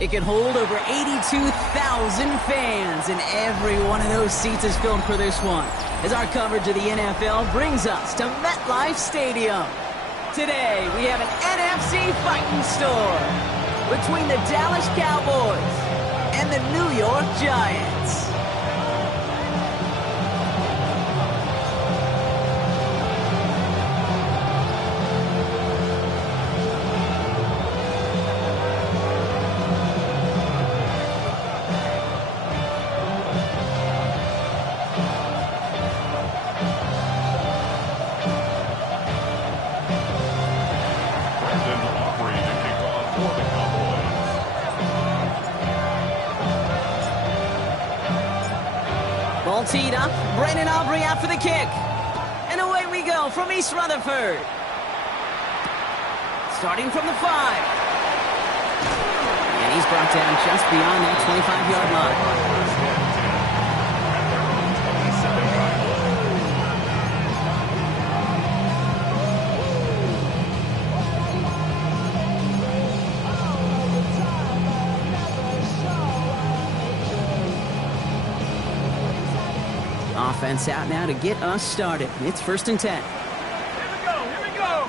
It can hold over 82,000 fans, and every one of those seats is filled for this one, as our coverage of the NFL brings us to MetLife Stadium. Today, we have an NFC fighting storm between the Dallas Cowboys and the New York Giants. Ball teed up. Brandon Aubrey out for the kick. And away we go from East Rutherford. Starting from the 5. And he's brought down just beyond that 25-yard line. Offense out now to get us started. It's 1st and 10. Here we go.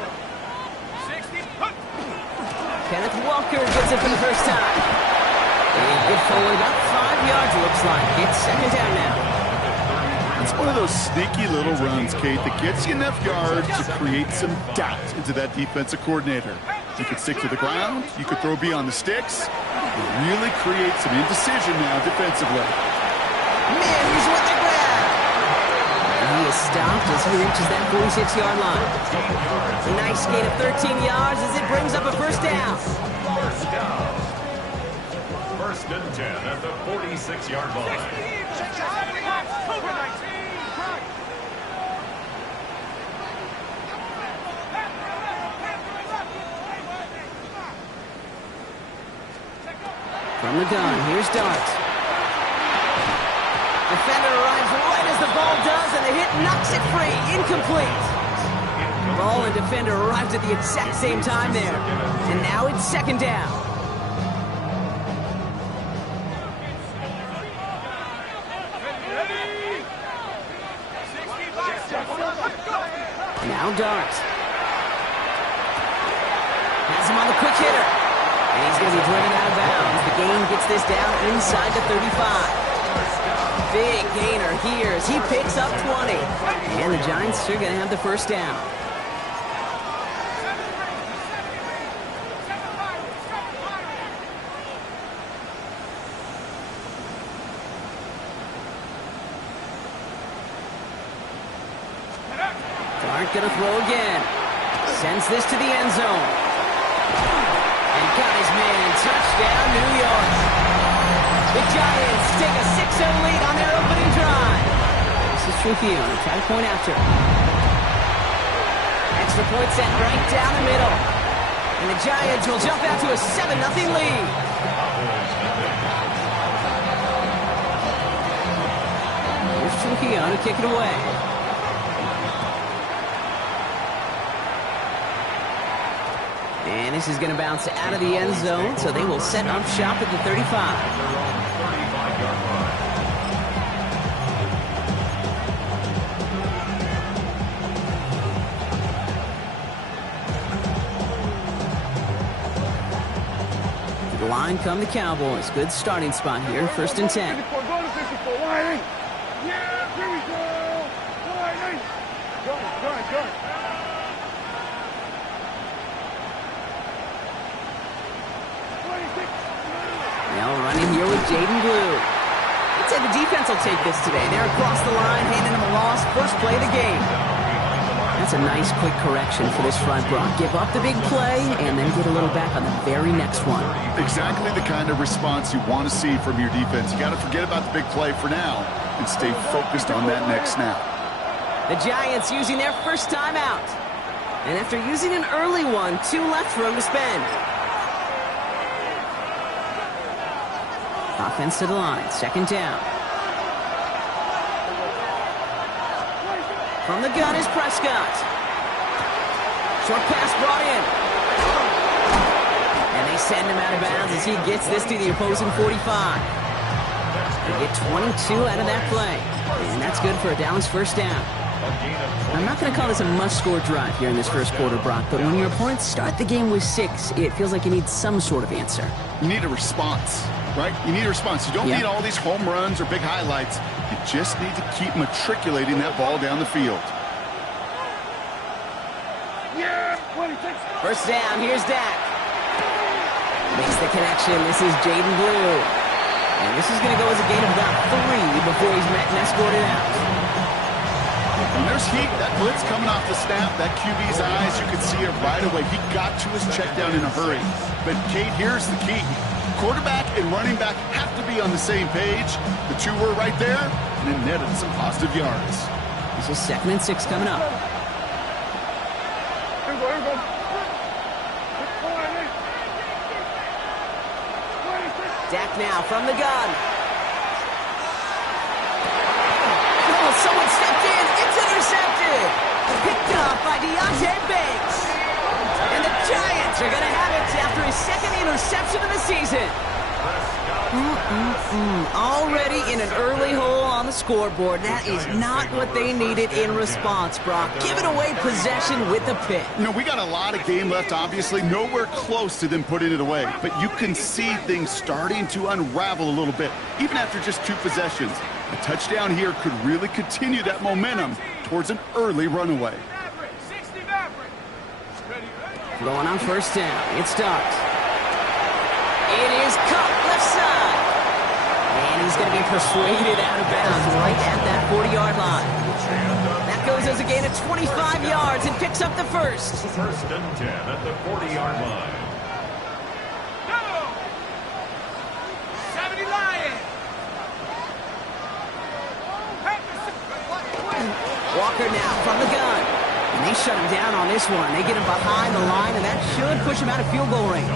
60. Kenneth Walker gets it for the first time. And good forward, about 5 yards, it looks like. It's 2nd down now. It's one of those sneaky little runs, Kate, that gets you enough yards to create some doubt into that defensive coordinator. You could stick to the ground. You could throw beyond the sticks. You really create some indecision now defensively. Man, he's with the ground. He is stopped as he reaches that 46-yard line. A nice gain of 13 yards as it brings up a first down. First and 10 at the 46-yard line. From the gun, here's Dart. Defender arrives right as the ball does, and the hit knocks it free. Incomplete. Ball and defender arrived at the exact same time there. And now it's 2nd down. Now Dart. Has him on the quick hitter. And he's going to be driven out of bounds. The gain gets this down inside the 35. Big gainer here as he picks up 20. And the Giants are going to have the first down. Dart going to throw again. Sends this to the end zone. And got his man. Touchdown, New York. The Giants take a 6-0 lead on their opening drive. This is Trujillo. Try to point after. Extra point sent right down the middle. And the Giants will jump out to a 7-0 lead. Here's Trujillo to kick it away. And this is going to bounce out of the end zone, so they will set up shop at the 35. To the line come the Cowboys. Good starting spot here, 1st and 10. Yeah, here we go. Good. Now running here with Jaden Blue. I'd say the defense will take this today. They're across the line, handing them a loss. First play of the game. That's a nice quick correction for this front row. Give up the big play and then get a little back on the very next one. Exactly the kind of response you want to see from your defense. You got to forget about the big play for now and stay focused on that next snap. The Giants using their first timeout. And after using an early one, 2 left for them to spend. Offense to the line, 2nd down. From the gun is Prescott. Short pass brought in. And they send him out of bounds as he gets this to the opposing 45. They get 22 out of that play. And that's good for a Dallas first down. I'm not going to call this a must-score drive here in this first quarter, Brock, but when your opponents start the game with 6, it feels like you need some sort of answer. You need a response, right? You need a response. You don't need all these home runs or big highlights. You just need to keep matriculating that ball down the field. First down, here's Dak. Makes the connection. This is Jaden Blue. And this is going to go as a gain of about 3 before he's met and escorted out. And there's heat. That blitz coming off the snap. That QB's eyes, you could see it right away. He got to his check down in a hurry. But, Kate, here's the key. Quarterback and running back have to be on the same page. The two were right there, and it netted some positive yards. This is 2nd and 6 coming up. Dak now from the gun. Oh, someone stepped in. It's intercepted. Picked up by Deontay Banks. And the Giants are going to have it after his 2nd interception of the season. Already in an early hole on the scoreboard. That is not what they needed in response, Brock. Giving away possession with the pick. You know, we got a lot of game left, obviously. Nowhere close to them putting it away. But you can see things starting to unravel a little bit, even after just 2 possessions. A touchdown here could really continue that momentum towards an early runaway. Going on first down. It's Starks. It is Cup left side. And he's going to be persuaded out of bounds right at that 40-yard line. That goes as a gain of 25 yards and picks up the first. 1st and 10 at the 40-yard line. Go! 70 Lions! Walker now from the gun. And they shut him down on this one. They get him behind the line, and that should push him out of field goal range.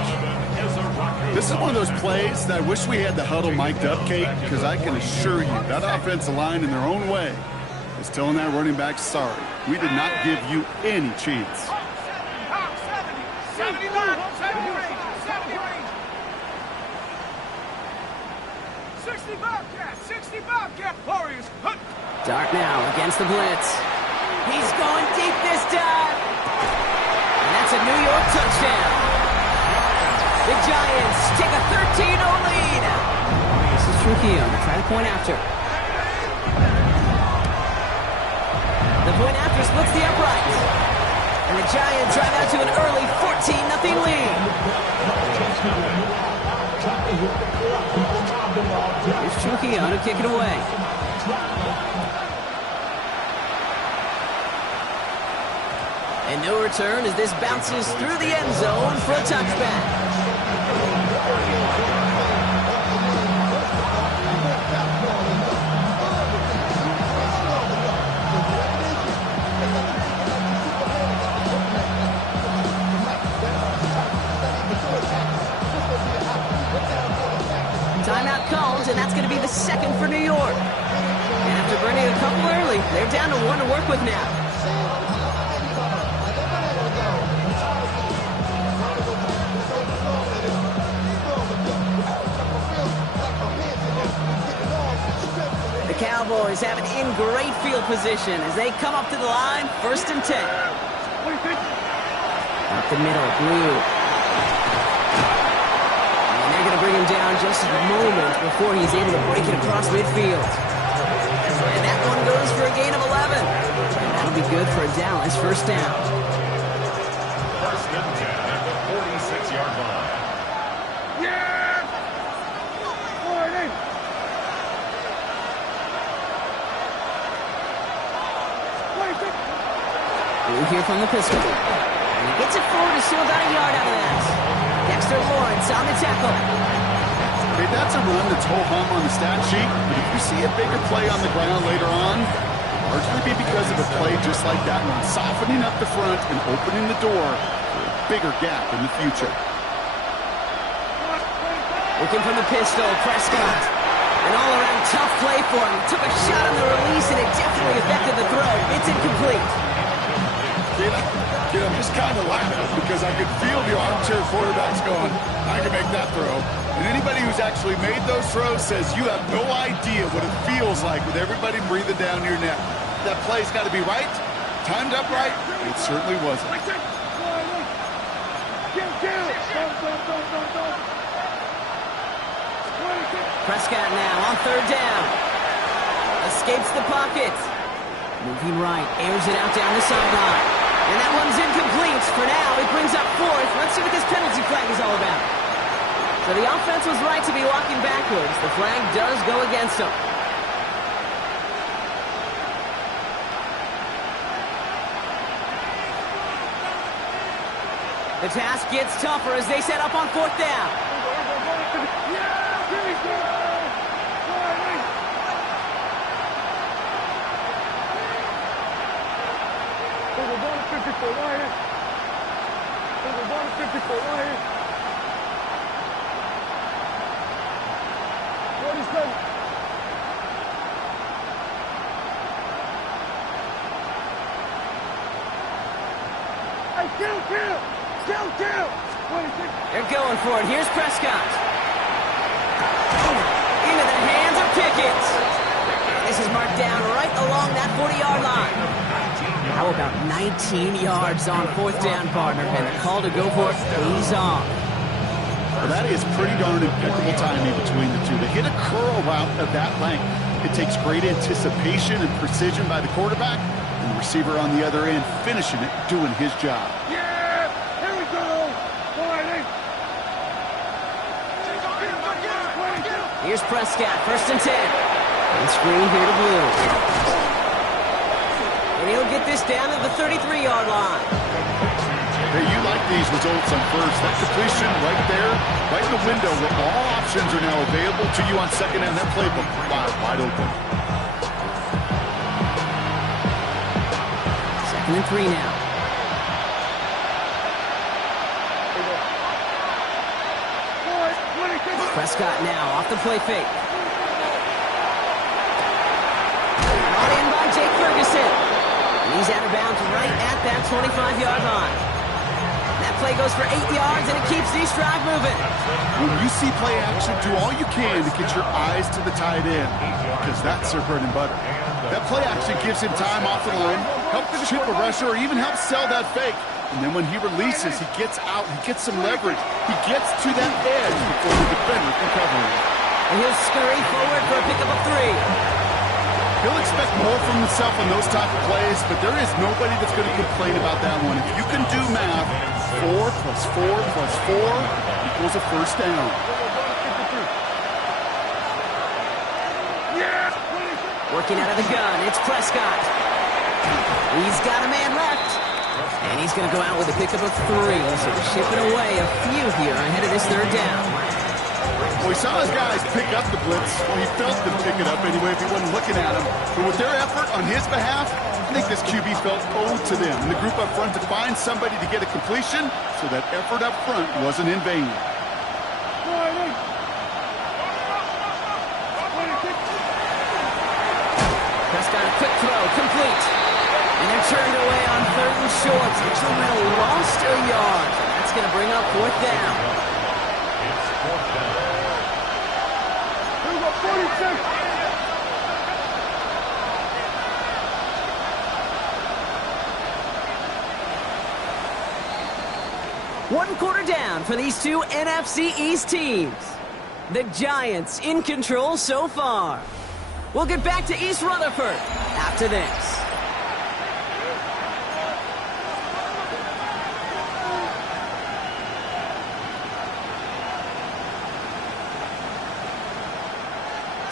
This is one of those plays that I wish we had the huddle mic'd up, Kate, because I can assure you that offensive line in their own way is telling that running back, sorry, we did not give you any chance. 70 Lions! 70 Rangers! 70 Rangers! 60 Bobcats! 60 Bobcats! Warriors! Dark now against the blitz. He's going deep this time. And that's a New York touchdown. The Giants take a 13-0 lead. This is Trujillo to try to point after. The point after splits the uprights. And the Giants drive out to an early 14-0 lead. Here's Trujillo to kick it away. And no return as this bounces through the end zone for a touchback. Timeout comes, and that's going to be the 2nd for New York. And after burning a couple early, they're down to 1 to work with now. The Cowboys have it in great field position as they come up to the line, 1st and 10. Up the middle, Blue. And they're going to bring him down just a moment before he's able to break it across midfield. And that one goes for a gain of 11. And that'll be good for a Dallas first down. 1st and 10 at the 46-yard line. Blue here from the pistol. And he gets it forward to seal about a yard out of that. Dexter Lawrence on the tackle. Okay, that's a run that's ho-hum on the stat sheet, but if you see a bigger play on the ground later on, largely be because of a play just like that one, softening up the front and opening the door for a bigger gap in the future. Looking from the pistol, Prescott. An all-around tough play for him. Took a shot on the release, and it definitely affected the throw. It's incomplete. Kid, I'm just kind of laughing because I could feel the armchair quarterbacks going, I could that throw. And anybody who's actually made those throws says you have no idea what it feels like with everybody breathing down your neck. That play's got to be right, timed up right. It certainly wasn't. Prescott now on third down. Escapes the pocket. Moving right, airs it out down the sideline. And that one's incomplete. For now, it brings up fourth. Let's see what this penalty flag is all about. So the offense was right to be walking backwards. The flag does go against them. The task gets tougher as they set up on fourth down. They're going for it. Here's Prescott. Into the hands of Pickett. This is marked down right along that 40-yard line. How about 19 yards on fourth down, partner? And the call to go for it pays off. Well, that is pretty darn impeccable timing between the two. To hit a curl route of that length, it takes great anticipation and precision by the quarterback, and the receiver on the other end finishing it, doing his job. Yeah! Here we go! Here's Prescott, first and 10. And screen here to Blue. And he'll get this down to the 33-yard line. Hey, you like these results on first. That completion right there, right in the window where all options are now available to you on second down. That playbook wide open. Second and 3 now. Prescott now off the play fake. Brought in by Jake Ferguson. And he's out of bounds right at that 25-yard line. That play goes for 8 yards, and it keeps these drive moving. When you see play action, do all you can to get your eyes to the tight end, because that's their bread and butter. That play action gives him time off the line, helps chip a rusher, or even helps sell that fake. And then when he releases, he gets out, he gets some leverage. He gets to that edge before the defender can cover him. And he'll scurry forward for a pickup of 3. He'll expect more from himself on those type of plays, but there is nobody that's going to complain about that one. If you can do math, 4 plus 4 plus 4 equals a first down. Working out of the gun, it's Prescott. He's got a man left. And he's going to go out with a pickup of 3. So chipping away a few here ahead of this third down. Well, he saw his guys pick up the blitz. Well, he felt them pick it up anyway if he wasn't looking at him. But with their effort on his behalf, I think this QB felt owed to them. And the group up front to find somebody to get a completion, so that effort up front wasn't in vain. Prescott, a quick throw, complete. And they're turned away on third and short. Mitchell lost a yard. And that's going to bring up fourth down. It's fourth down. 1 quarter down for these two NFC East teams. The Giants in control so far. We'll get back to East Rutherford after this.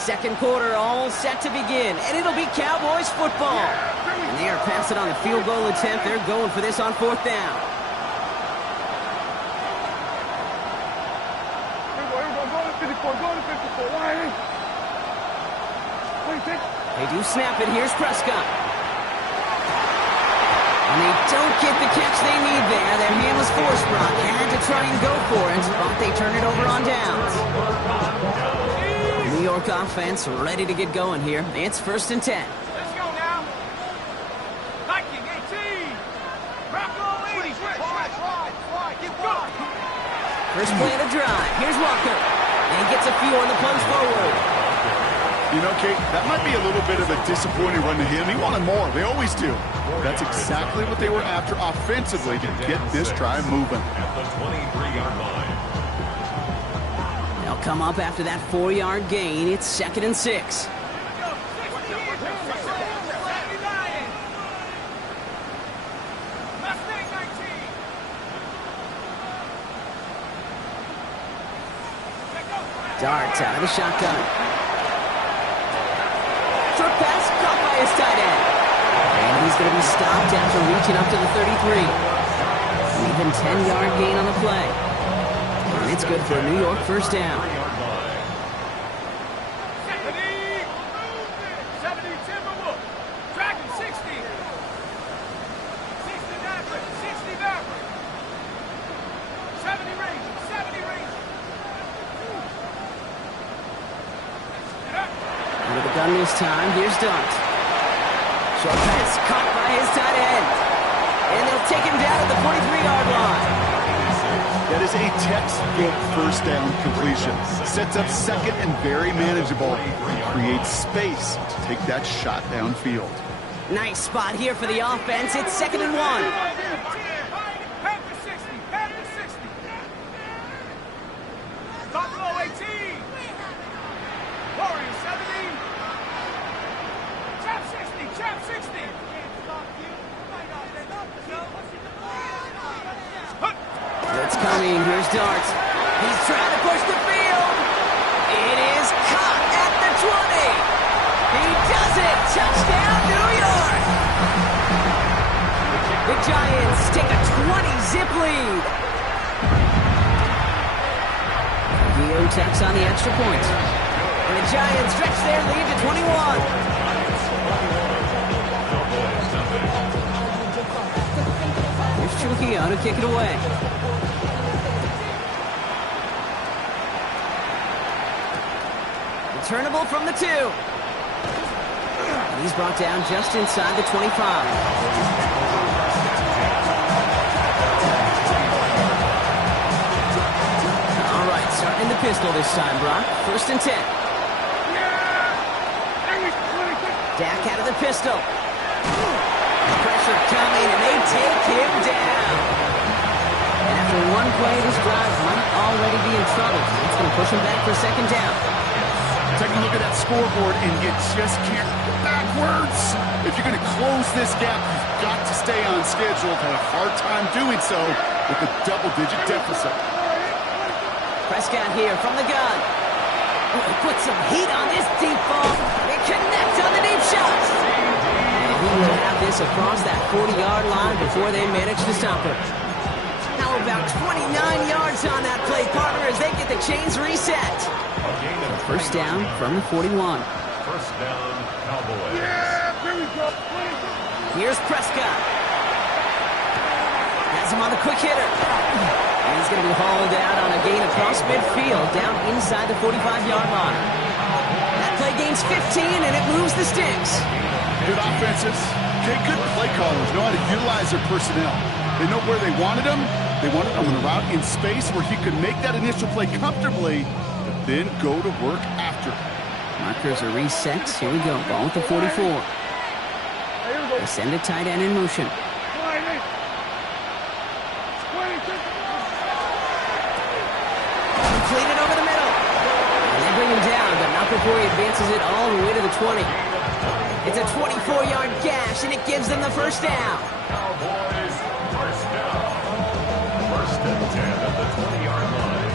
Second quarter all set to begin, and it'll be Cowboys football. And they are passing on the field goal attempt. They're going for this on fourth down. They do snap it. Here's Prescott. And they don't get the catch they need there. Their hand was forced, Brock. Had to try and go for it, but they turn it over on downs. New York offense ready to get going here. It's first and 10. Let's go now. Viking 18. Rock all 80. Slide. Keep going. First play of the drive. Here's Walker. And gets a few on the plunge forward. You know, Kate, that might be a little bit of a disappointing run to him. He wanted more. They always do. That's exactly what they were after offensively to get this drive moving. At the 23-yard line. They'll come up after that 4-yard gain. It's 2nd and 6. Darts out of the shotgun. Short pass caught by his tight end. And he's going to be stopped after reaching up to the 33. Even 10-yard gain on the play. And it's good for a New York first down. 70 Timberwolves. Dragon 60. 60 Maverick. 60 Maverick. 70 Rangers. 70 Rangers. Under the gun this time, here's Dart. Short pass caught by his tight end. And they'll take him down at the 43-yard line. That is a textbook first down completion. Sets up second and very manageable. Creates space to take that shot downfield. Nice spot here for the offense. It's 2nd and 1. Panther 60. Panther 60. Buffalo 18. Warriors 70. Chap 60. Chap 60. It's coming. Here's Dart. He's trying to push the field. It is caught at the 20. He does it. Touchdown, New York. The Giants take a 20-zip lead. Gio tacks on the extra point. And the Giants stretch their lead to 21. Here's Trujillo to kick it away. Returnable from the 2. And he's brought down just inside the 25. All right, starting in the pistol this time, Brock. 1st and 10. Dak out of the pistol. Pressure coming, and they take him down. And after one play, this drive might already be in trouble. It's going to push him back for 2nd down. Take a look at that scoreboard, and you just can't go backwards. If you're going to close this gap, you've got to stay on schedule. Had a hard time doing so with a double-digit deficit. Prescott here from the gun. He puts some heat on this deep ball. It connects on the deep shot. And he will have this across that 40-yard line before they manage to stop him. How about 29 yards on that play, partner, as they get the chains reset. First down from the 41. First down, Cowboys. Yeah, here we go. Here's Prescott. Has him on the quick hitter. And he's going to be hauled out on a gain across midfield down inside the 45-yard line. That play gains 15, and it moves the sticks. Good offenses. Okay, good play callers know how to utilize their personnel. They know where they wanted him. They wanted him on the route in space where he could make that initial play comfortably, but then go to work after. Markers are reset. Here we go. Ball at the 44. They send a tight end in motion. Completed over the middle. And they bring him down, but not before he advances it all the way to the 20. It's a 24-yard gash, and it gives them the first down. Cowboys, first down. 1st and 10 at the 20-yard line.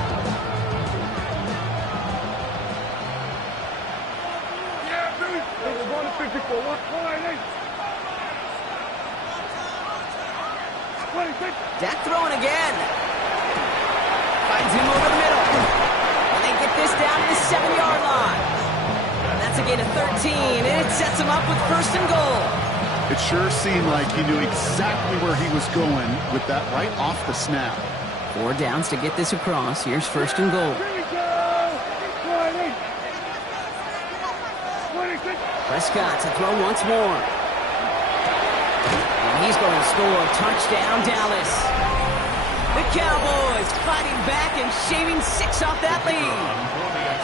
Yeah, Billy. We're going to 54. One line, 8. Dak throwing again. Finds him over the middle. And they get this down to the 7-yard line. And that's a gain of 13, and it sets him up with 1st and goal. It sure seemed like he knew exactly where he was going with that right off the snap. 4 downs to get this across. Here's 1st and goal. Prescott to throw once more. And he's going to score. Touchdown, Dallas. The Cowboys fighting back and shaving 6 off that lead.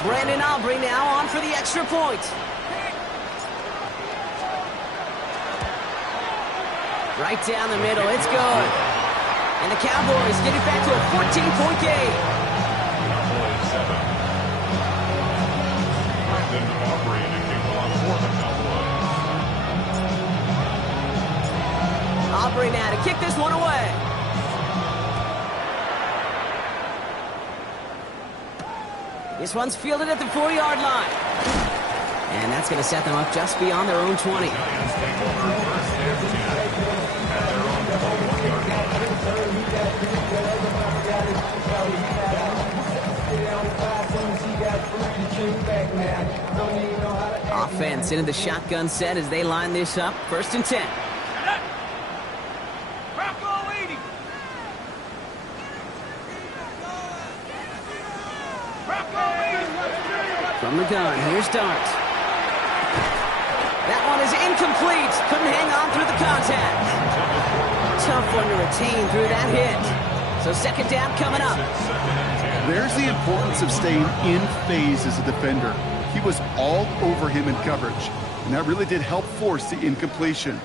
Brandon Aubrey now on for the extra point. Right down the middle, it's good. And the Cowboys get it back to a 14-point game. Cowboys 7. Brandon Aubrey to kick off for the Cowboys. Aubrey now to kick this one away. This one's fielded at the 4-yard line. And that's going to set them up just beyond their own 20. Giants take over first and 10 at their own 21-yard line. Offense into the shotgun set as they line this up. 1st and 10. From the gun, here's Dart. That one is incomplete. Couldn't hang on through the contact. Tough one to retain through that hit. So 2nd down coming up. There's the importance of staying in phase as a defender. He was all over him in coverage, and that really did help force the incompletion.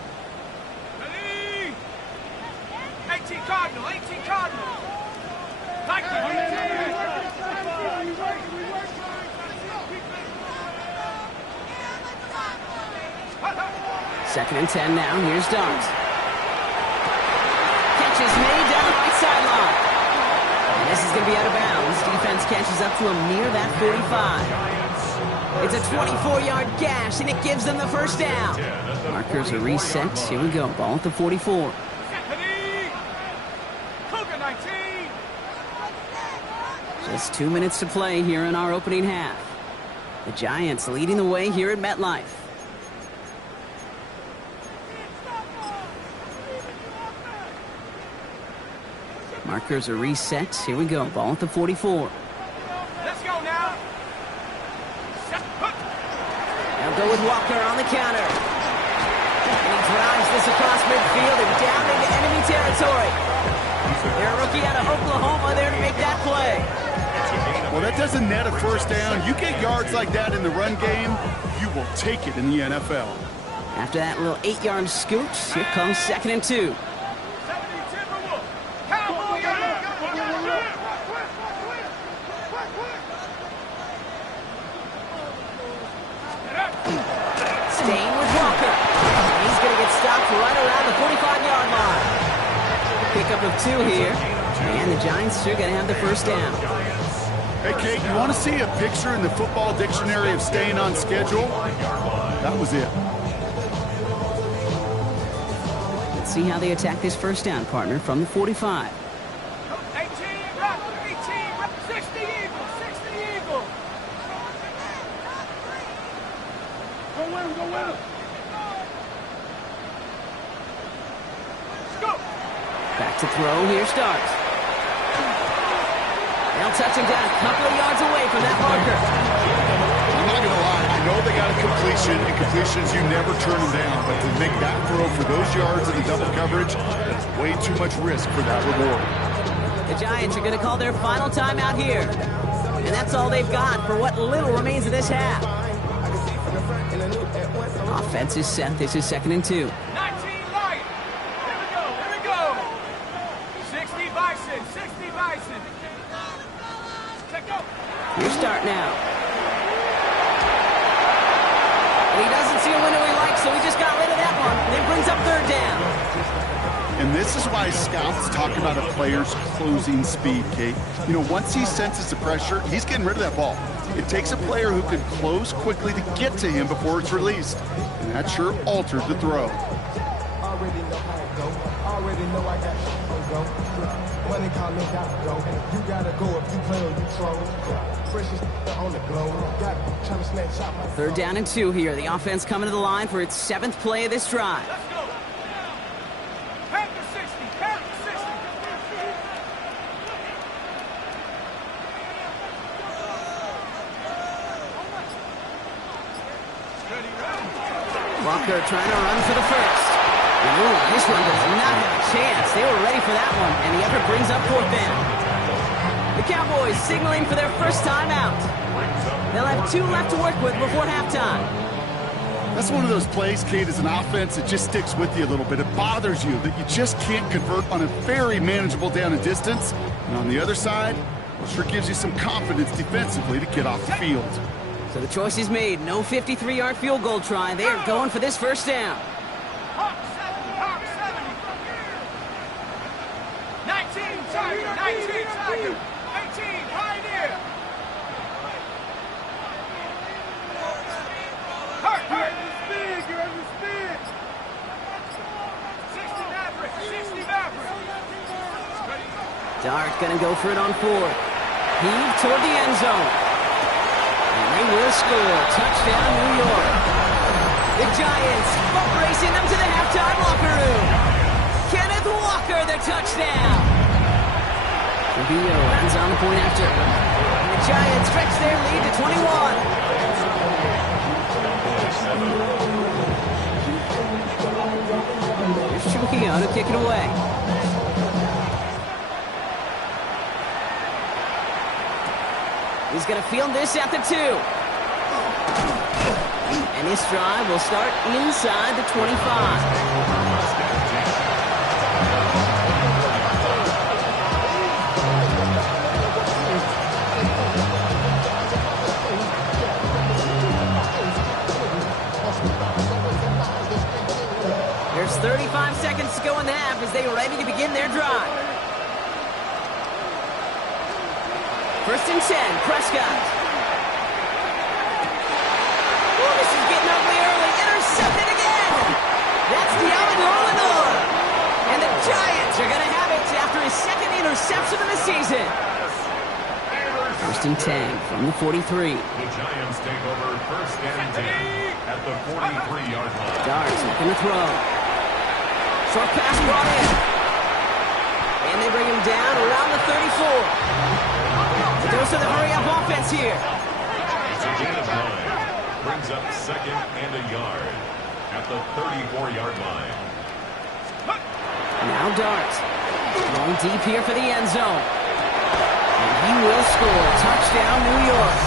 18 Cardinal, 18 Cardinal. Like Second and 10 now. Here's Dart. Catch is made down the right sideline. And this is going to be out of bounds. Defense catches up to him near that 45. It's a 24-yard gash, and it gives them the 1st down. Markers are reset. Here we go. Ball at the 44. Just 2 minutes to play here in our opening half. The Giants leading the way here at MetLife. Markers are reset. Here we go. Ball at the 44. Let's go now. They'll go with Walker on the counter. And he drives this across midfield and down into enemy territory. They're a rookie out of Oklahoma there to make that play. Well, that doesn't net a 1st down. You get yards like that in the run game, you will take it in the NFL. After that little 8-yard scoot, here comes 2nd and 2. Staying with Walker. He's going to get stopped right around the 45-yard line. Pickup of 2 here. And the Giants are going to have the 1st down. Hey, Kate, you want to see a picture in the football dictionary of staying on schedule? That was it. Let's see how they attack this 1st down, partner, from the 45. 18, 60 Eagles, 60 Eagles. Go win him, go win him. Let's go. Back to throw, here's Dart. They'll touch him down a couple of yards away from that marker. I'm not going to lie. I know they got a completion, and completions, you never turn them down. But to make that throw for those yards in the double coverage, that's way too much risk for that reward. The Giants are going to call their final timeout here. And that's all they've got for what little remains of this half. Offense is set. This is 2nd and 2. 19 Lion. Here we go. 60 Bison, 60 Bison. Here's Dart now. And he doesn't see a window he likes, so he just got rid of that one. And it brings up 3rd down. And this is why scouts talk about a player's closing speed, Kate. You know, once he senses the pressure, he's getting rid of that ball. It takes a player who can close quickly to get to him before it's released. And that sure altered the throw. Already know how it go. Already know I got go. Money coming, gotta go. You gotta go if you play or you troll. Fresh on the glow. Got trying to snatch out my 3rd down and 2 here. The offense coming to the line for its 7th play of this drive. Let's go. Pack the 60, pack the 60. Walker trying to run for the 1st. Ooh, this one does not have a chance. They were ready for that one, and the effort brings up fourth down. The Cowboys signaling for their first time out. They'll have 2 left to work with before halftime. That's one of those plays, Kate, as an offense that just sticks with you a little bit. It bothers you that you just can't convert on a very manageable down and distance. And on the other side, it sure gives you some confidence defensively to get off the field. So the choice is made. No 53-yard field goal try. They are going for this first down. Hawk 70. 19, Tiger. 19, Tiger. 18, Pioneer. Hurt. You're under speed. 60 Maverick. 60 Maverick. Dart gonna go for it on 4. Heave toward the end zone. And they will score. Touchdown, New York. The Giants boat racing them to the halftime locker room. Kenneth Walker, the touchdown. Trujillo ends on the point after. And the Giants stretch their lead to 21. Here's Trujillo to kick it away. He's going to field this at the 2. And this drive will start inside the 25. There's 35 seconds to go in the half as they are ready to begin their drive. First and 10, Prescott. Oh, this is getting ugly early. Intercepted again. That's Diallo. And the Giants are going to have it after his second interception of the season. First and 10 from the 43. The Giants take over first and 10 at the 43-yard line. Darts looking to throw. Short pass brought in. And they bring him down around the 34. The dose of the hurry-up offense here. It's a gain of 9. Brings up second and a yard at the 34-yard line. Now Dart. Going deep here for the end zone. And he will score. Touchdown, New York.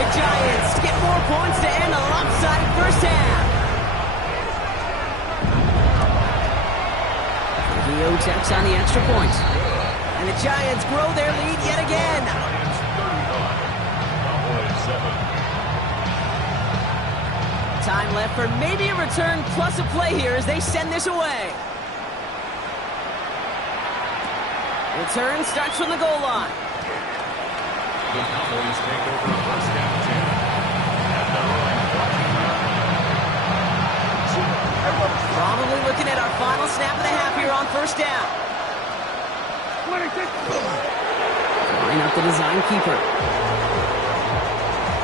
The Giants get more points to end a lopsided first half. Trujillo checks on the extra point. And the Giants grow their lead yet again. Giants 35, Cowboys 7. Time left for maybe a return plus a play here as they send this away. Return starts from the goal line. The Cowboys take over first and 10 at their own 40-yard line. Probably looking at our final snap of the half here on first down. Line up the design keeper.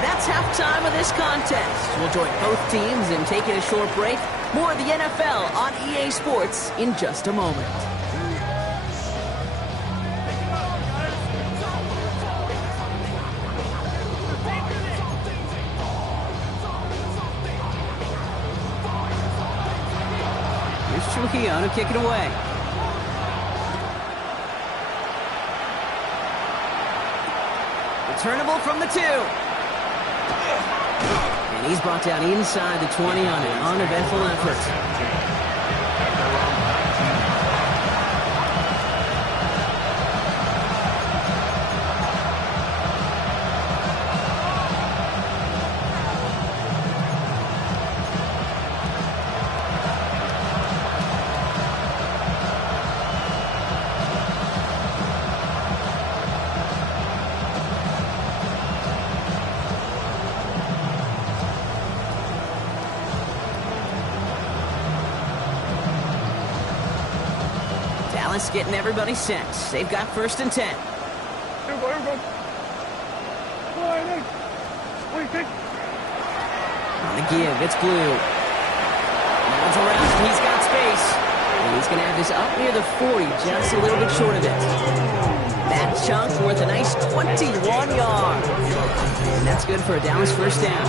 That's halftime of this contest. We'll join both teams in taking a short break. More of the NFL on EA Sports in just a moment. Here's Trujillo to kick it away. Returnable from the 2. And he's brought down inside the 20 on an uneventful effort. Dallas getting everybody set. They've got first and 10. Here we go. On the give, it's Blue. Runs around, he's got space. And he's going to have this up near the 40, just a little bit short of it. That chunk worth a nice 21 yards. And that's good for a Dallas first down.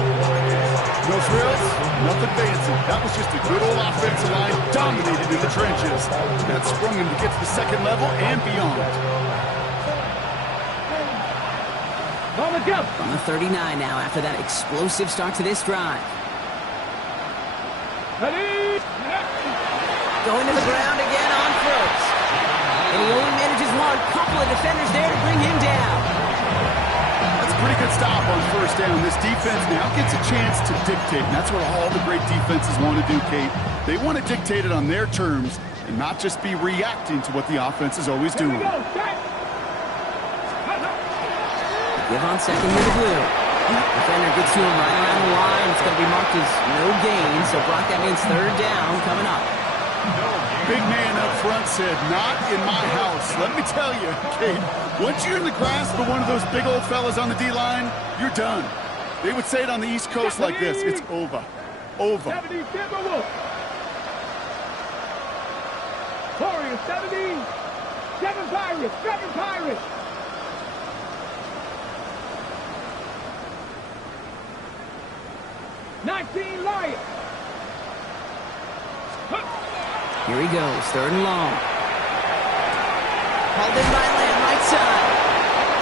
No frills, nothing fancy. That was just a good old offensive line dominated in the trenches. That sprung him to get to the second level and beyond. On the 39 now after that explosive start to this drive. Going to the ground again on first. And he only manages one. Couple of defenders there to bring him down. That's a pretty good stop on first down. This defense now gets a chance to dictate. And that's what all the great defenses want to do, Kate. They want to dictate it on their terms and not just be reacting to what the offense is always doing. Give on second here to Blue. Defender gets to him right around the line. It's going to be marked as no gain. So, Brock, that means third down coming up. Big man up front said, not in my house. Let me tell you, Kate, once you're in the grasp of one of those big old fellas on the D-line, you're done. They would say it on the East Coast like this. It's over. Over. 70, Warriors, 70. 7 Pirates, 7 Pirates. Lions. Here he goes, third and long. Hauled in by Lamb, right side.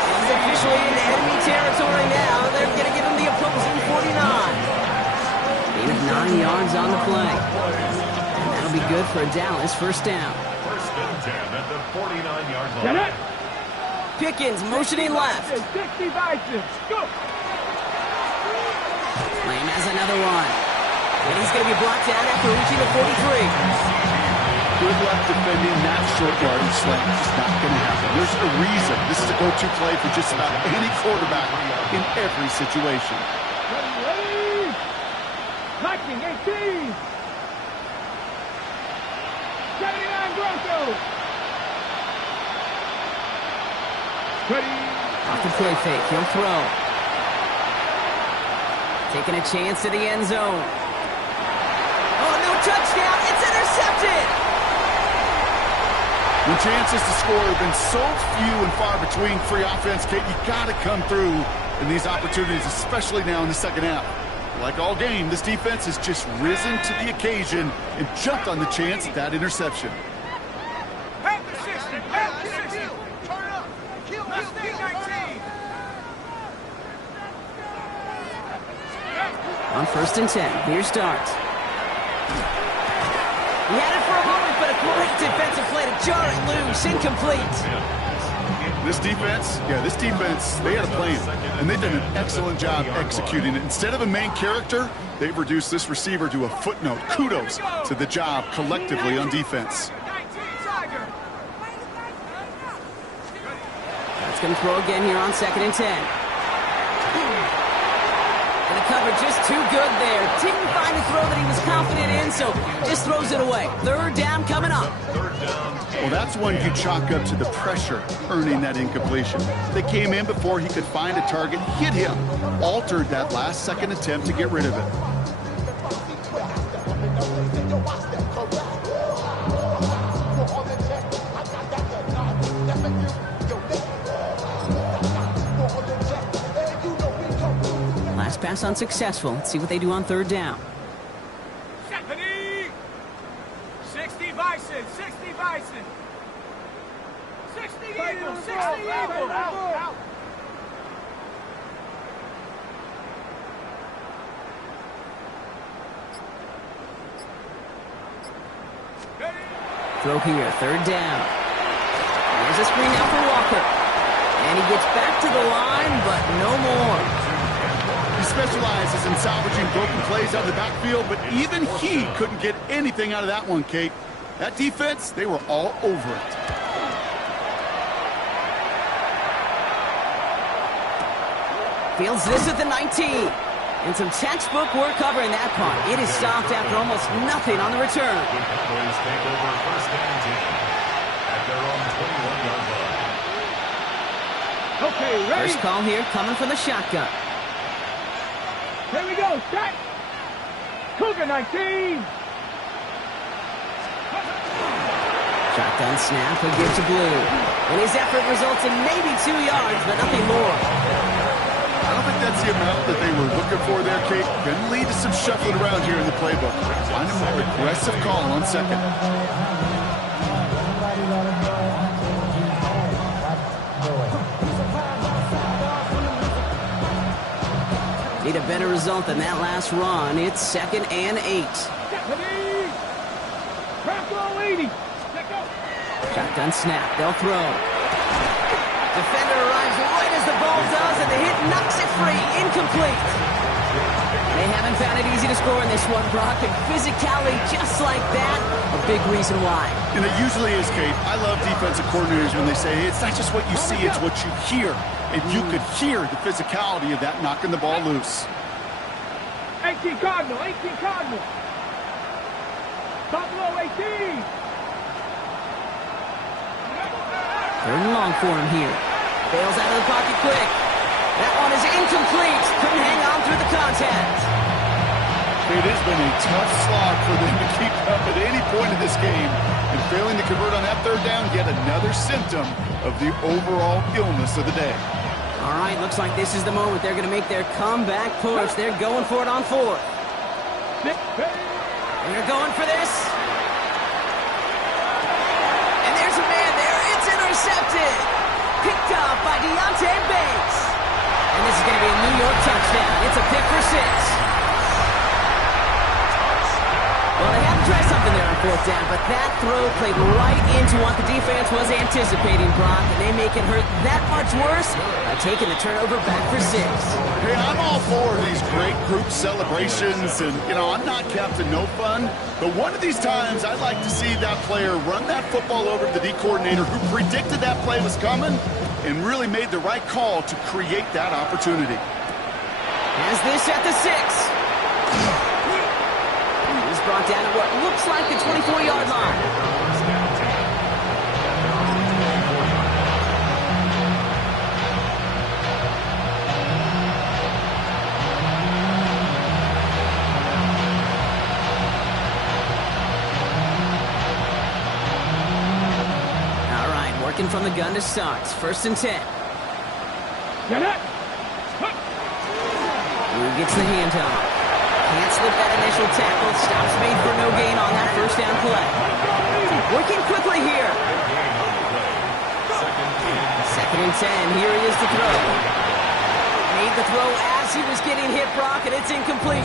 He's officially into enemy territory now. They're going to give him the opposing 49. Gain of 9 yards on the play. And that'll be good for a Dallas first down. First and 10 at the 49-yard line. Pickens motioning left. 60 Bisons. Go. Lamb has another one. And he's going to be blocked out after reaching the 43. Good luck defending that short yardage slant. It's not going to happen. There's a reason. This is a go-to play for just about any quarterback in every situation. Ready. Knocking 18. 79 Broncos. Ready. Off the play fake. He'll throw. Taking a chance to the end zone. Oh, no touchdown. It's intercepted. When chances to score have been so few and far between free offense, Kate, you got to come through in these opportunities, especially now in the second half. Like all game, this defense has just risen to the occasion and jumped on the chance at that interception. Half the 60. Half the 60. Turn up. Kill 19. On first and 10, here starts. He had it for a moment, but a great defensive play to jar it loose, incomplete. This defense, they had a plan, and they've done an excellent job executing it. Instead of a main character, they've reduced this receiver to a footnote. Kudos to the job collectively on defense. That's going to throw again here on second and 10. And the cover just too good there. Didn't find a throw that he was confident in, so just throws it away. Third down coming up. Well, that's one you chalk up to the pressure earning that incompletion. They came in before he could find a target, hit him, altered that last second attempt to get rid of it. Last pass unsuccessful. Let's see what they do on third down. 70. 60 Bison. 60 Bison. 60 Eagles. 60 Eagles. Out. Throw here, third down. There's a screen now for Walker. And he gets back to the line, but no more. He specializes in salvaging broken plays out of the backfield, but even he couldn't get anything out of that one, Kate. That defense, they were all over it. Fields this at the 19. And some textbook work covering that punt. It is stopped after almost nothing on the return. Cowboys take over first and 10 at their own 21-yard line. Okay, ready. First call here coming from the shotgun. Here we go. Set. Cougar 19. Shotgun snap, he'll give to Blue. And his effort results in maybe 2 yards, but nothing more. I don't think that's the amount that they were looking for there, Kate. Going to lead to some shuffling around here in the playbook. Find a more aggressive call on second. Need a better result than that last run. It's 2nd and 8. Shotgun snap. They'll throw. Defender arrives right as the ball does, and the hit knocks it free. Incomplete. They haven't found it easy to score in this one, Brock, and physicality just like that, a big reason why. And it usually is, Kate. I love defensive coordinators when they say, hey, it's not just what you see, it's what you hear. And you could hear the physicality of that knocking the ball loose. 18 Cardinal, 18 Cardinal. Top low, 18. Third and long for him here. Bails out of the pocket quick. That one is incomplete. Couldn't hang on through the contact. It has been a tough slog for them to keep up at any point in this game. And failing to convert on that third down, yet another symptom of the overall illness of the day. All right, looks like this is the moment they're going to make their comeback push. They're going for it on 4th. They're going for this. And there's a man there. It's intercepted. Picked up by Deontay Bates. And this is going to be a New York touchdown. It's a pick for 6. Well, they had to try something there on 4th down, but that throw played right into what the defense was anticipating, Brock, and they make it hurt that much worse by taking the turnover back for 6. Hey, I'm all for these great group celebrations, and, you know, I'm not Captain No Fun, but one of these times I'd like to see that player run that football over to the D coordinator who predicted that play was coming and really made the right call to create that opportunity. As this at the 6. He's brought down at what looks like the 24-yard line. All right, working from the gun to start. 1st and 10. Who gets the handoff? Can't slip that initial tackle. Stops made for no gain on that 1st down play. Working quickly here. 2nd and 10. Here he is to throw. Made the throw as he was getting hit, Brock, and it's incomplete.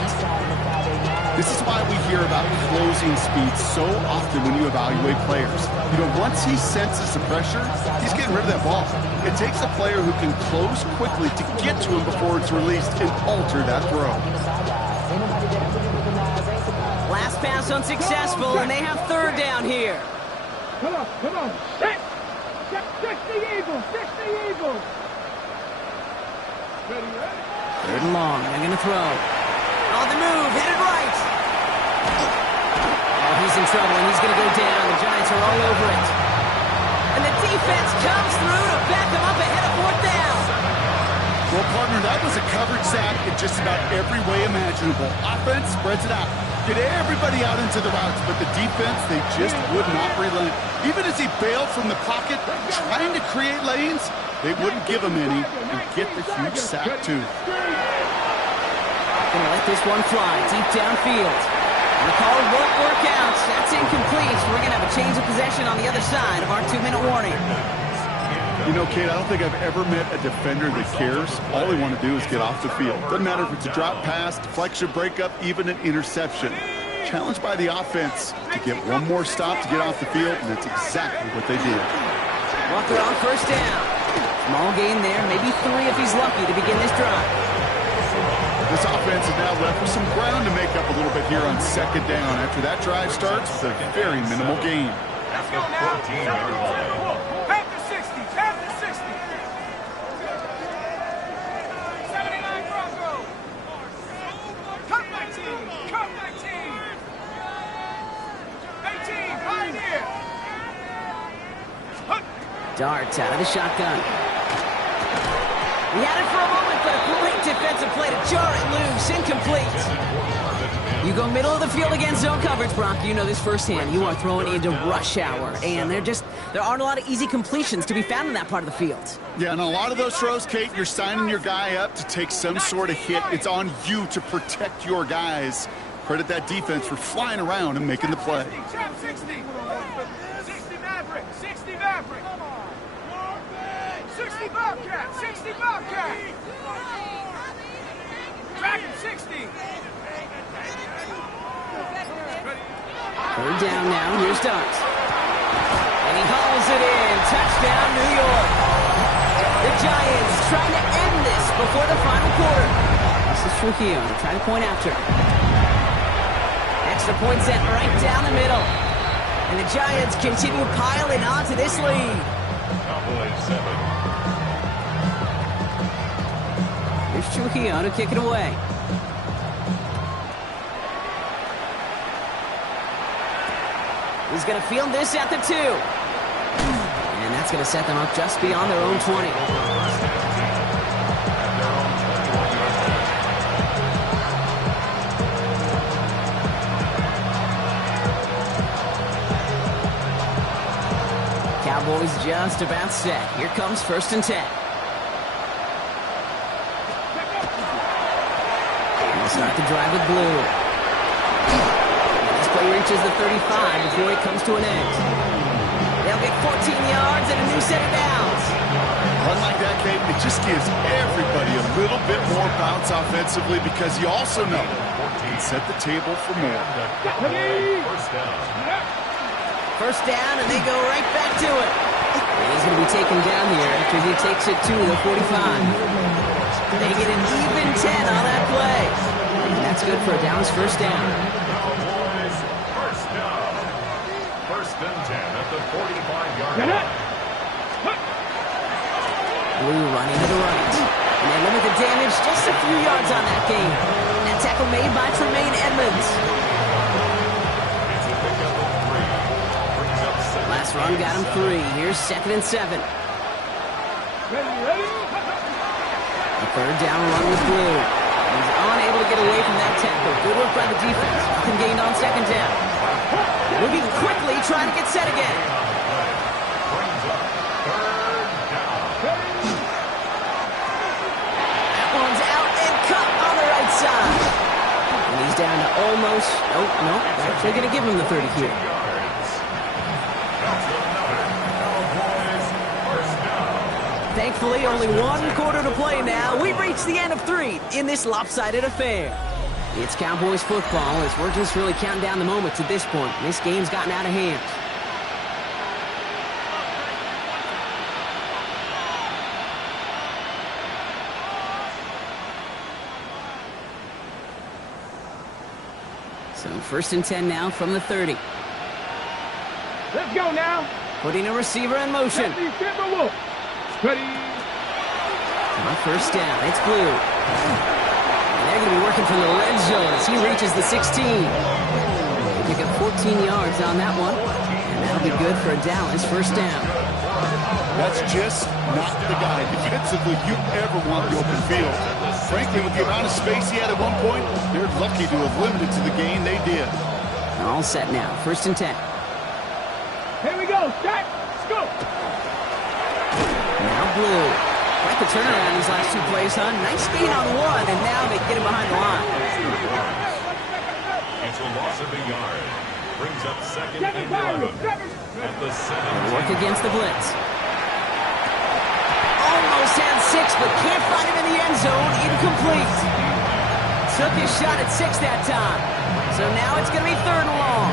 This is why we hear about closing speed so often when you evaluate players. You know, once he senses the pressure, he's getting rid of that ball. It takes a player who can close quickly to get to him before it's released and alter that throw. Last pass unsuccessful, and they have 3rd down here. Come on, come on. Set the Eagles, set the Eagles. Ready, ready? 3rd and long, they're going to throw. On the move, hit it right. Oh, he's in trouble, and he's going to go down. The Giants are all over it. And the defense comes through to back them up ahead of 4th down. Well, partner, that was a coverage sack in just about every way imaginable. Offense spreads it out. Get everybody out into the routes, but the defense, they just would not relent. Even as he bailed from the pocket, trying to create lanes, they wouldn't give him any and get the huge sack, too. Gonna let this one fly deep downfield. And the call won't work out. That's incomplete. So we're gonna have a change of possession on the other side of our 2-minute warning. You know, Kate, I don't think I've ever met a defender that cares. All they want to do is get off the field. Doesn't matter if it's a drop pass, deflection, breakup, even an interception. Challenged by the offense to get one more stop to get off the field, and that's exactly what they did. Walker on 1st down. Small gain there, maybe 3 if he's lucky to begin this drive. This offense is now left with some ground to make up a little bit here on 2nd down after that drive starts with a very minimal gain. Let's go now. 14-yard line. Half the 60, half the 60. 79 Broncos. Cut my team, cut my team. 18, Pioneer. Darts out of the shotgun. He had it for a moment, but a great defensive play to jar it loose. Incomplete. You go middle of the field against zone coverage, Brock. You know this firsthand. You are throwing into rush hour, and there aren't a lot of easy completions to be found in that part of the field. Yeah, and a lot of those throws, Kate, you're signing your guy up to take some sort of hit. It's on you to protect your guys. Credit that defense for flying around and making the play. 60 Maverick, 60 Maverick. 60 Bobcat, 60 Bobcat. Dragon 60. Third down now. Here's Dart. And he hauls it in. Touchdown, New York. The Giants trying to end this before the final quarter. This is Trujillo trying to point after. Extra point set right down the middle. And the Giants continue piling on to this lead. Cowboys 7. Here's Trujillo to kick it away. He's going to field this at the 2. And that's going to set them up just beyond their own 20. Cowboys just about set. Here comes 1st and 10. They'll start the drive with blue. Play reaches the 35 before it comes to an end. They'll get 14 yards and a new set of downs. Run like that, Kate, it just gives everybody a little bit more bounce offensively because you also know it can set the table for more. First down. And they go right back to it. He's going to be taken down here after he takes it to the 45. They get an even 10 on that play. And that's good for a Dallas 1st down. First and 10 at the 45-yard line. Blue running to the right. And they limit the damage just a few yards on that game. That tackle made by Tremaine Edmonds. It's a pickup of 3. Brings up 7. Last run got him 3. Here's 2nd and 7. A 3rd down run with Blue. He's unable to get away from that tackle. Good work by the defense. Nothing gained on 2nd down. Moving quickly, trying to get set again. Brings up 3rd down. That one's out and cut on the right side. And he's down to almost, no, they're actually going to give him the 30 here. That's another Cowboys first down. Thankfully, only 1 quarter to play now. We've reached the end of 3 in this lopsided affair. It's Cowboys football as we're just really counting down the moments at this point. This game's gotten out of hand. So 1st and 10 now from the 30. Let's go now. Putting a receiver in motion. Ready. On 1st down, it's Blue. They're going to be working from the red zone as he reaches the 16. They pick up 14 yards on that one, and that'll be good for a Dallas 1st down. That's just not the guy defensively you ever want the open field. Frankly, with the amount of space he had at one point, they're lucky to have limited to the gain they did. All set now, 1st and 10. Here we go, Jack. Let's go. Now Blue. Quite the turnaround these last 2 plays, huh? Nice gain on 1, and now they get him behind the line. It's a loss of a yard. Brings up 2nd and 11 at the 7. Work against the blitz. Almost had 6, but can't find him in the end zone. Incomplete. Took his shot at 6 that time. So now it's going to be 3rd and long.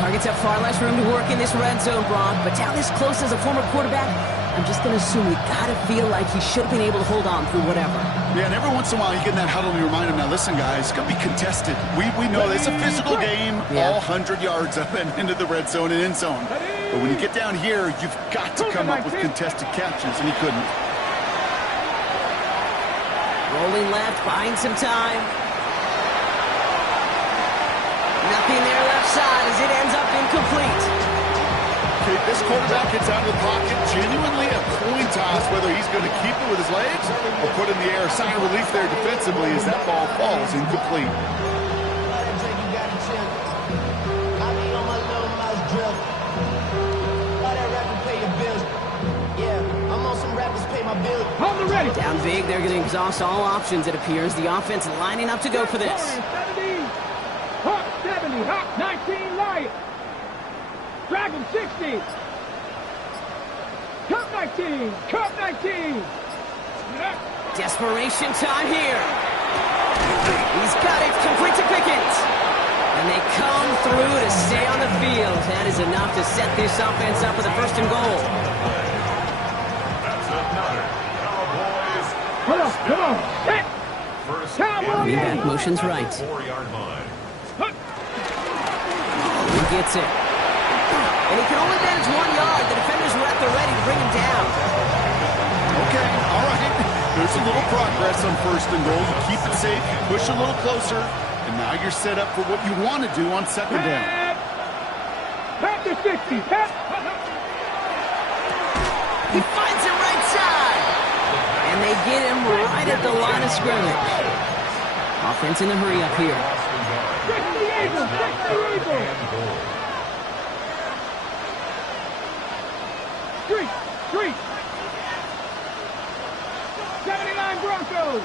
Targets have far less room to work in this red zone, Brock, but down this close as a former quarterback, I'm just going to assume we got to feel like he should have been able to hold on through whatever. Yeah, and every once in a while you get in that huddle and you remind him, now listen, guys, it's going to be contested. We know it's a physical game, all 100 yards up and into the red zone and end zone. But when you get down here, you've got to come up with contested catches, and he couldn't. Rolling left, buying some time. Nothing there left side as it ends up incomplete. Okay, this quarterback gets out of the pocket, genuinely a coin toss whether he's going to keep it with his legs or put it in the air. Sign of relief there defensively as that ball falls incomplete. Hold the ready. Down big, they're going to exhaust all options, it appears. The offense lining up to go for this. 70. Hawk 70. Hawk 19. Lion. Dragon 60. Cup 19. Cup 19. Desperation time here. He's got it. Complete to Pickens. And they come through to stay on the field. That is enough to set this offense up with a first and goal. That's another Cowboys. Come on. Set. First Cowboys. Reback motion's right. 4-yard line. He gets it. And he can only manage 1 yard. The defenders were at the ready to bring him down. Okay, all right. There's a little progress on first and goal. You keep it safe, you push a little closer, and now you're set up for what you want to do on second down. Pat to 60. Pat. He finds him right side. And they get him right at the line of scrimmage. Offense in the hurry up here. Fix the Eagles. Fix the Eagles. Street. 79 Broncos.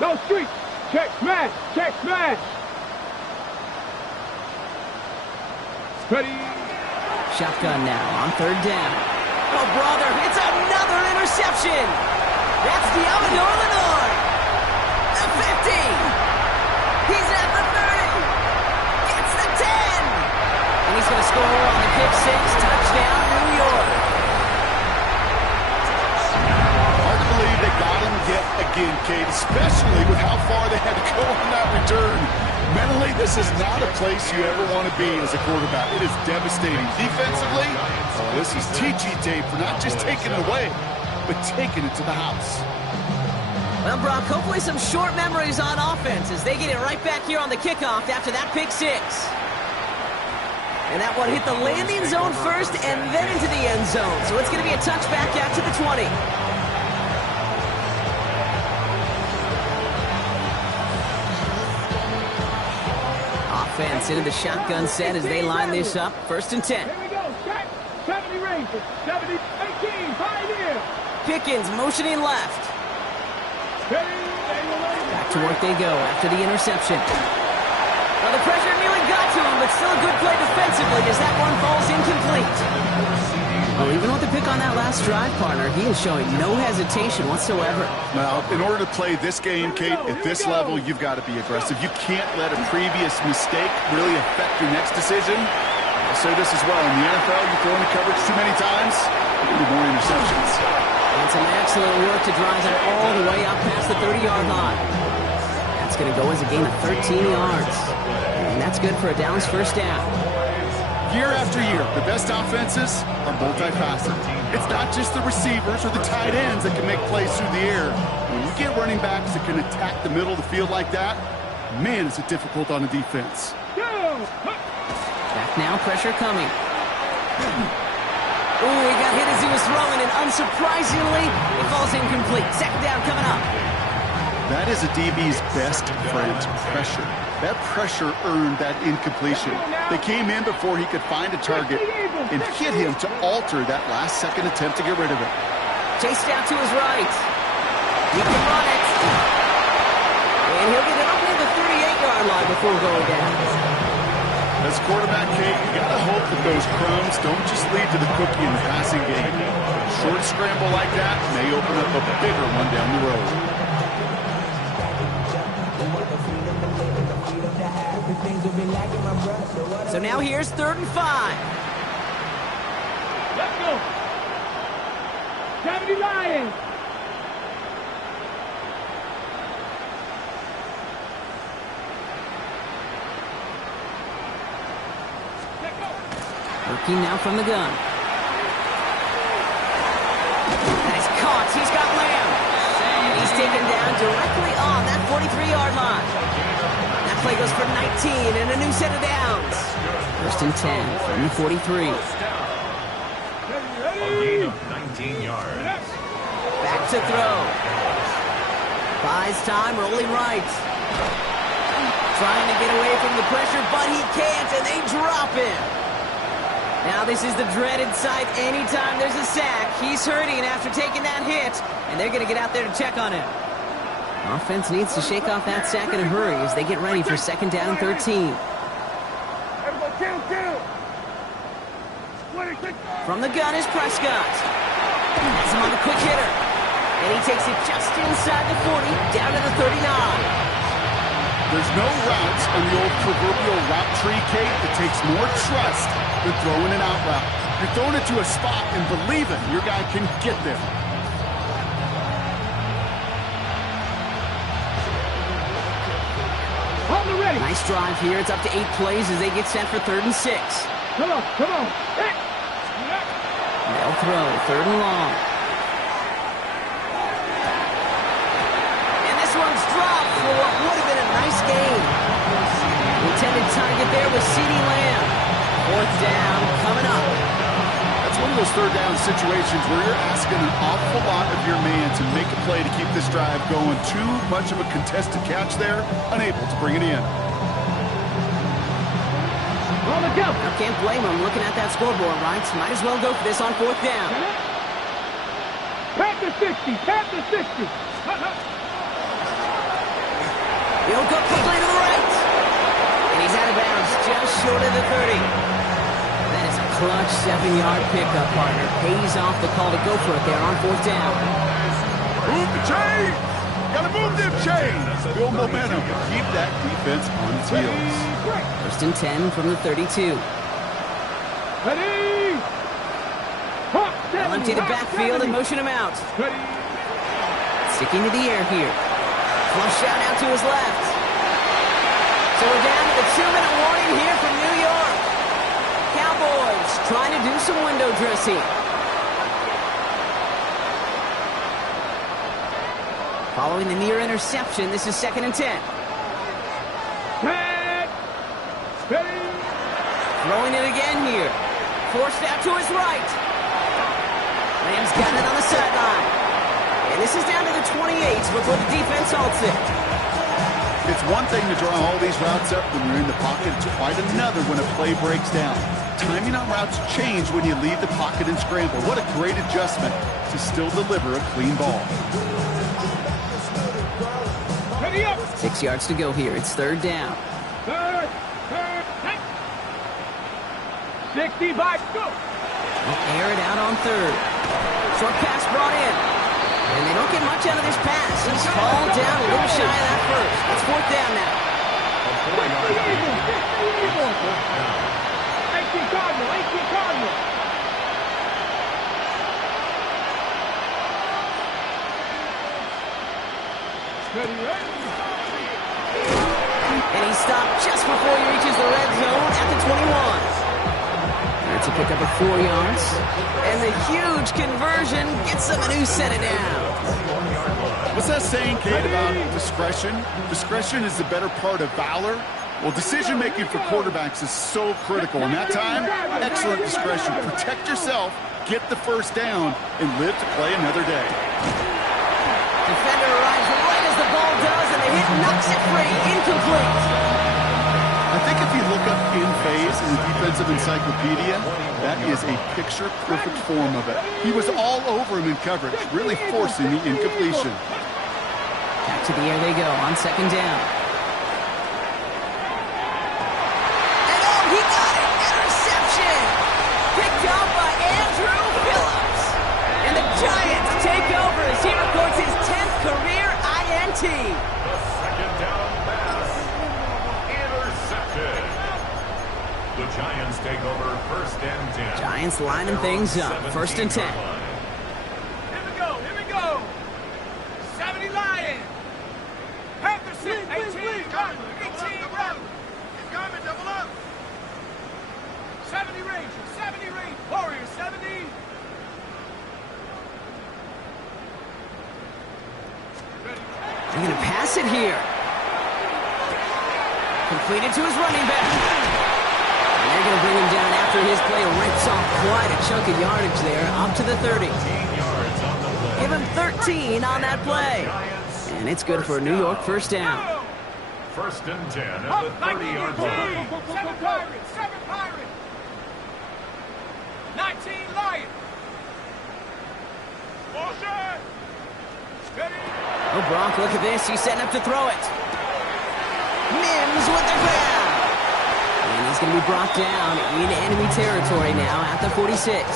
Go Street. Check smash. Check smash. Ready. Shotgun now on third down. Oh, brother, it's another interception. That's Diablo, Illinois. The 50. He's at the 30. Gets the 10. And he's going to score on the pick six. Touchdown, New York. Hard to believe they got him yet again, Kate, especially with how far they had to go on that return. Mentally, this is not a place you ever want to be as a quarterback. It is devastating. Defensively, this is TG tape for not just taking it away, but taking it to the house. Well, Brock, hopefully some short memories on offense as they get it right back here on the kickoff after that pick six. And that one hit the landing zone first and then into the end zone. So it's going to be a touchback out to the 20. Offense into the shotgun set as they line this up. First and 10. Here we go. Check. 70 Rangers. 70. 18. Pioneer. Pickens motioning left. Back to work they go after the interception. Well, the pressure nearly got to him, but still a good play defensively as that one falls incomplete. Well, even with the pick on that last drive, partner, he is showing no hesitation whatsoever. Now, in order to play this game, Kate, at this level, you've got to be aggressive. You can't let a previous mistake really affect your next decision. I'll say this as well. In the NFL, you throw into coverage too many times, you do more interceptions. And some excellent work to drive that all the way up past the 30-yard line. That's going to go as a gain of 13 yards. And that's good for a Dallas first down. Year after year, the best offenses are multifaceted. It's not just the receivers or the tight ends that can make plays through the air. When you get running backs that can attack the middle of the field like that, man, is it difficult on the defense. Back now, pressure coming. Ooh, he got hit as he was throwing, and unsurprisingly, it falls incomplete. Second down coming up. That is a DB's best friend, pressure. That pressure earned that incompletion. They came in before he could find a target and hit him to alter that last-second attempt to get rid of it. Chased out to his right. He can run it. And he'll get it up near the 38-yard line before going down. As quarterback, Kate, you got to hope that those crumbs don't just lead to the cookie in the passing game. A short scramble like that may open up a bigger one down the road. So now here's 3rd and 5. Let's go. 70 Lions. Working now from the gun. That is caught. He's got Lamb. And he's taken down directly on that 43-yard line. That play goes for 19 and a new set of downs. 1st and 10 from the 43. A gain of 19 yards. Back to throw. Buys time, rolling right. Trying to get away from the pressure, but he can't, and they drop him. Now this is the dreaded sight anytime there's a sack. He's hurting after taking that hit, and they're going to get out there to check on him. Offense needs to shake off that sack in a hurry as they get ready for 2nd down and 13. From the gun is Prescott. That's him on the quick hitter. And he takes it just inside the 40, down to the 39. There's no routes on the old proverbial route tree, Kate, that takes more trust than throwing an out route. You're throwing it to a spot and believing your guy can get there. Nice drive here. It's up to 8 plays as they get set for 3rd and 6. Come on. Hey. They'll throw 3rd and long. And this one's dropped for what would have been a nice gain. The intended target there was CeeDee Lamb. 4th down coming up. That's one of those 3rd down situations where you're asking an awful lot of your man to make a play to keep this drive going. Too much of a contested catch there, unable to bring it in. I can't blame him looking at that scoreboard, right? Might as well go for this on 4th down. Pat the 60. He'll go quickly to the right. And he's out of bounds just short of the 30. That is a clutch 7-yard pickup, partner. Pays off the call to go for it there on 4th down. Move the chain! Gotta move them chains! Build momentum. Keep that defense on its heels. 1st and 10 from the 32. Ready! They'll empty the backfield and motion him out. Sticking to the air here. Flush out now to his left. So we're down to the 2-minute warning here from New York. Cowboys trying to do some window dressing. Following the near interception, this is 2nd and 10. Throwing it again here. Forced out to his right. Lamb's got it on the sideline. And this is down to the 28 before the defense halts it. It's one thing to draw all these routes up when you're in the pocket. It's quite another when a play breaks down. Timing on routes change when you leave the pocket and scramble. What a great adjustment to still deliver a clean ball. 6 yards to go here. It's 3rd down. 60 by go. They'll air it out on 3rd. Short pass brought in. And they don't get much out of this pass. He's called down a little shy of that first. It's 4th down now. 18 Cardinal. And he stopped just before he reaches the red zone at the 21. To pick up a 4 yards. And the huge conversion gets them a new set it down. What's that saying, Kate, about discretion? Discretion is the better part of valor. Well, decision-making for quarterbacks is so critical. In that time, excellent discretion. Protect yourself, get the 1st down, and live to play another day. Defender arrives right as the ball does, and the hit knocks it free. Incomplete. I think if you look up in phase in the defensive encyclopedia, that is a picture-perfect form of it. He was all over him in coverage, really forcing the incompletion. Back to the air they go on 2nd down. And oh, he got it! Interception! Picked up by Andrew Phillips. And the Giants take over as he records his 10th career INT. The 2nd down pass. Intercepted. The Giants take over 1st and 10. Giants lining things up. 1st and 10. Here we go. 70 Lions. Panther 6, 18 run. 18 run. Double up. 70 Rangers. Warriors 70. They're going to pass it here. Completed to his running back. And they're going to bring him down after his play rips off quite a chunk of yardage there, up to the 30. Give him 13 on that play. And it's good for a New York 1st down. 1st and 10 at the 30-yard line. 7 Pirates. 19 Lions. Steady. Oh, Brock, look at this. He's setting up to throw it. Mims with the grab. And he's going to be brought down in enemy territory now at the 46.